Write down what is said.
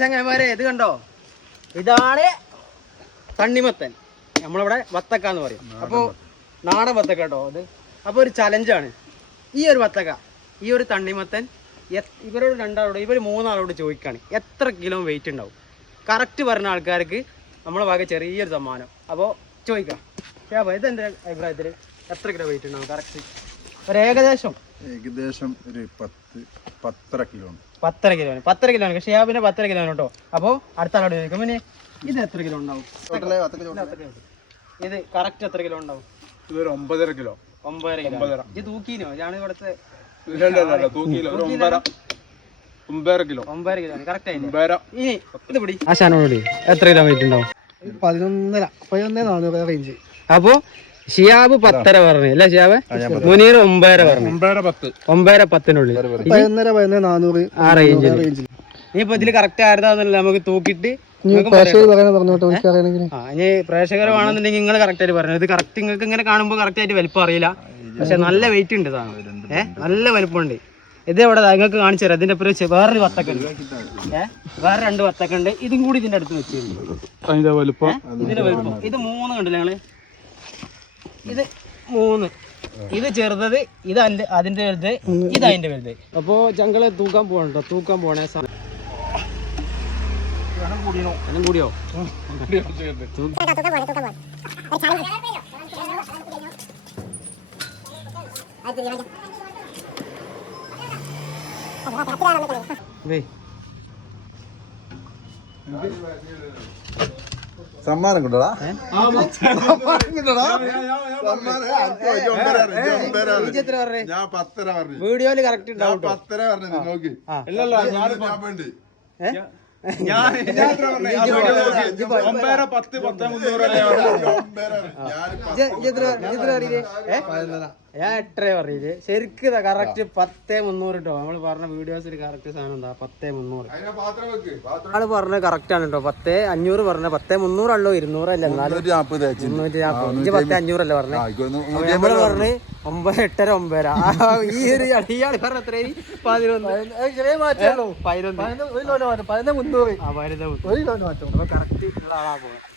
ചങ്ങന്മാരെ ഇത് കണ്ടോ, ഇതാണ് തണ്ണിമത്തൻ. നമ്മളിവിടെ വത്തക്ക എന്ന് പറയും. അപ്പോൾ നാടൻ വത്തക്ക കേട്ടോ അത്. അപ്പോൾ ഒരു ചലഞ്ചാണ്. ഈ ഒരു വത്തക്ക, ഈ ഒരു തണ്ണിമത്തൻ ഇവരോട് രണ്ടാളോട്, ഇവർ മൂന്നാളോട് ചോദിക്കുകയാണ് എത്ര കിലോ വെയിറ്റ് ഉണ്ടാവും. കറക്റ്റ് പറഞ്ഞ ആൾക്കാർക്ക് നമ്മളെ ഭാഗം ചെറിയൊരു സമ്മാനം. അപ്പോൾ ചോദിക്കാം, ഇതെൻ്റെ അഭിപ്രായത്തിൽ എത്ര കിലോ വെയിറ്റ് ഉണ്ടാവും കറക്റ്റ്? ഒരു ഏകദേശം ഒരു 10 കിലോ. 10 കിലോന് 10 കിലോന് ഷിയാബിന് 10 കിലോന് കേട്ടോ. അപ്പോൾ അടുത്ത ആളോട് ചോദിക്കും, പിന്നെ ഇത് എത്ര കിലോ ഉണ്ടാവും? ഇത് കറക്റ്റ് എത്ര കിലോ ഉണ്ടാവും? ഇതൊരു 9.5 കിലോ. 9.5 കിലോ. ഇത് തൂക്കിനോ? ഞാൻ ഇവിടുത്തെ 9.5 കിലോ. 9.5 കിലോ കറക്റ്റ് ആയില്ലേ? ഇനി ഇത് പിടി. ആശാനോട് എത്ര കിലോ വെയിറ്റ് ഉണ്ടാവും? 11.4 റേഞ്ച്. അപ്പൊ ഷിയാബ് 10.5 പറഞ്ഞു അല്ലേ ഷിയാബ്? മുനീർ 9.5 പറഞ്ഞു. 9.10 11.4 ആ റേഞ്ചിൽ. ഇനിയിപ്പോ ഇതില് കറക്റ്റ് ആയിരുന്നല്ല നമുക്ക് തൂക്കിട്ട് ഇനി പ്രേക്ഷകർ വേണമെന്നുണ്ടെങ്കിൽ നിങ്ങൾ കറക്റ്റ് ആയിട്ട് പറഞ്ഞു. ഇത് കറക്റ്റ് നിങ്ങൾക്ക് ഇങ്ങനെ കാണുമ്പോൾ കറക്റ്റ് ആയിട്ട് വലിപ്പം അറിയില്ല, പക്ഷെ നല്ല വെയിറ്റ് ഉണ്ട് സാധനം. നല്ല വലിപ്പമുണ്ട്. ഇത് എവിടെ നിങ്ങൾക്ക് കാണിച്ചു തരാം. ഇതിന്റെ അപ്പുറം വേറൊരു വത്തക്കുണ്ട്, വേറെ 2 വത്തക്കുണ്ട്. ഇതും കൂടി ഇതിന്റെ അടുത്ത് വെച്ചിട്ടുണ്ട്. ഇതിന്റെ വലുപ്പം ഇത് 3 കണ്ടില്ല ഞങ്ങള്. ഇത് 3, ഇത് ചെറുതത്, ഇത് അതിന്റെ വലുത്, ഇത് അതിന്റെ വലുത്. അപ്പോ ഞങ്ങള് തൂക്കാൻ പോകണ്ടോ? തൂക്കാൻ പോണേ സാധനം കൂടിയോ? സമ്മാനം കിട്ടടാ. വീഡിയോയില് കറക്റ്റ് ഉണ്ടാവും. ഞാൻ എത്ര പറയില്ലേ? ശരിക്കും കറക്റ്റ് 10.300 കേട്ടോ. നമ്മള് പറഞ്ഞ വീഡിയോസിൽ കറക്റ്റ് സാധനം എന്താ 10.300. ആള് പറഞ്ഞ കറക്റ്റ് ആണ് കേട്ടോ. 10.500 പറഞ്ഞ 10.300 അല്ലോ, 200 അല്ല, 340. 10.500 അല്ലേ പറഞ്ഞേ? നമ്മള് പറഞ്ഞ് 9, 8, 9. ഈ ഒരു ഇയാള് പറഞ്ഞ എത്രയും 11. ചെറിയ മാറ്റമല്ലോ. 11. 11.300. അപ്പൊ കറക്റ്റ് ആളാ പോകുന്നത്.